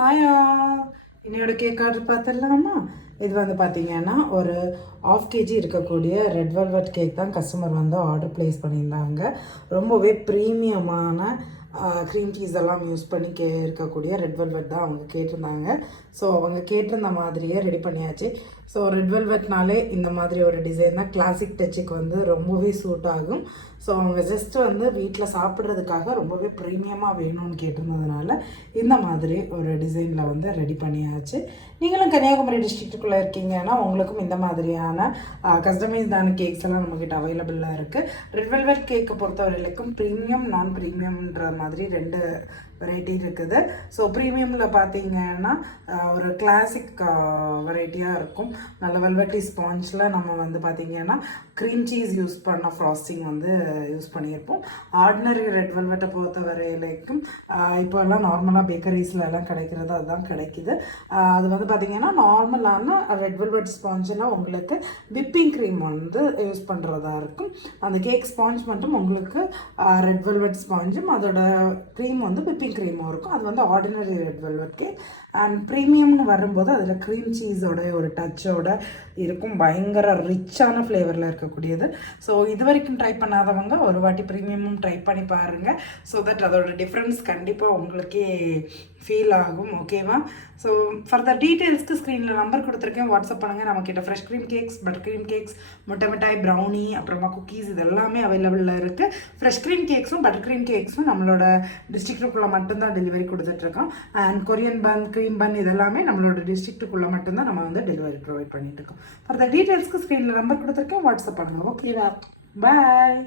Hi all, இன்னையோட cake order பார்த்துடலாமா? இது வந்து பார்த்தீங்கன்னா ஒரு 1/2 kg இருக்கக்கூடிய ரெட் வெல்வெட் கேக் தான் கஸ்டமர் வந்து ஆர்டர் ப்ளேஸ் பண்ணியிருந்தாங்க. ரொம்பவே ப்ரீமியமான க்ரீம் சீஸ் எல்லாம் யூஸ் பண்ணி இருக்கக்கூடிய ரெட் வெல்வெட் தான் அவங்க கேட்டிருந்தாங்க. ஸோ அவங்க கேட்டிருந்த மாதிரியே ரெடி பண்ணியாச்சு. ஸோ ரெட் வெல்வெட்னாலே இந்த மாதிரி ஒரு டிசைன் தான் கிளாசிக் டச்சுக்கு வந்து ரொம்பவே சூட் ஆகும். ஸோ அவங்க ஜஸ்ட் வந்து வீட்டில் சாப்பிட்றதுக்காக ரொம்பவே ப்ரீமியமாக வேணும்னு கேட்டிருந்ததுனால இந்த மாதிரி ஒரு டிசைனில் வந்து ரெடி பண்ணியாச்சு. நீங்களும் கன்னியாகுமரி டிஸ்ட்ரிக்ட்டுக்குள்ளே இருக்கீங்கன்னா உங்களுக்கும் இந்த மாதிரியான கஸ்டமைஸ்டான கேக்ஸ் எல்லாம் நம்மக்கிட்ட அவைலபிளாக இருக்குது. ரெட் வெல்வெட் கேக்கை பொறுத்தவரைக்கும் ப்ரீமியம் நான் ப்ரீமியம்ன்ற மாதிரி 2 வெரைட்டி இருக்குது. ஸோ ப்ரீமியமில் பார்த்தீங்கன்னா ஒரு கிளாசிக் வெரைட்டியாக இருக்கும். நல்ல வெல்வெட்டி ஸ்பாஞ்சில் நம்ம வந்து பார்த்திங்கன்னா க்ரீம் சீஸ் யூஸ் பண்ண ஃப்ராஸ்டிங் வந்து யூஸ் பண்ணியிருப்போம். ஆர்டினரி ரெட் வெல்வெட்டை பொறுத்த வரையிலைக்கும் இப்போல்லாம் நார்மலாக பேக்கரிஸில் எல்லாம் கிடைக்கிறது அதுதான் கிடைக்கிது. அது வந்து பார்த்திங்கன்னா நார்மலான ரெட் வெல்வெட் ஸ்பாஞ்சில் உங்களுக்கு விப்பிங் க்ரீம் வந்து யூஸ் பண்ணுறதா இருக்கும். அந்த கேக் ஸ்பாஞ்ச் மட்டும் உங்களுக்கு ரெட் வெல்வெட் ஸ்பாஞ்சும் அதோட க்ரீம் வந்து விப்பிங் க்ரீமும் இருக்கும். அது வந்து ordinary red velvet cake. And ப்ரீமியம்னு வரும்போது அதில் க்ரீம் சீஸோட ஒரு டச்சோட இருக்கும். பயங்கர ரிச்சான ஃப்ளேவரில் இருக்கக்கூடியது. ஸோ இது வரைக்கும் ட்ரை பண்ணாதவங்க ஒரு வாட்டி ப்ரீமியமும் ட்ரை பண்ணி பாருங்கள். ஸோ தட் அதோட டிஃப்ரென்ஸ் கண்டிப்பாக உங்களுக்கே ஃபீல் ஆகும். ஓகேவா? ஸோ ஃபர்தர் டீட்டெயில்ஸ்க்கு ஸ்க்ரீனில் நம்பர் கொடுத்துருக்கேன், வாட்ஸ்அப் பண்ணுங்கள். நம்மக்கிட்ட fresh cream cakes, butter cream cakes, முட்டை மிட்டாய், ப்ரௌனி, அப்புறமா குக்கீஸ் இது எல்லாமே அவைலபிளாக இருக்குது. ஃப்ரெஷ் க்ரீம் கேக்ஸும் பட்டர் க்ரீம் கேக்ஸும் நம்மளோட டிஸ்ட்ரிக்ட்டுக்குள்ளே மட்டும்தான் டெலிவரி கொடுத்துட்ருக்கோம். அண்ட் கொரியன் பன், க்ரீம் பன் இதெல்லாமே நம்மளோட டிஸ்ட்ரிக்ட்டுக்குள்ளே மட்டும்தான் நம்ம வந்து டெலிவரி ப்ரொவைட் பண்ணிட்டு இருக்கோம். ஃபர்தர் டீட்டெயில்ஸ்க்கு ஸ்க்ரீனில் நம்பர் கொடுத்துருக்கேன், வாட்ஸ்அப் பண்ணுங்கள். ஓகேவா? பாய்.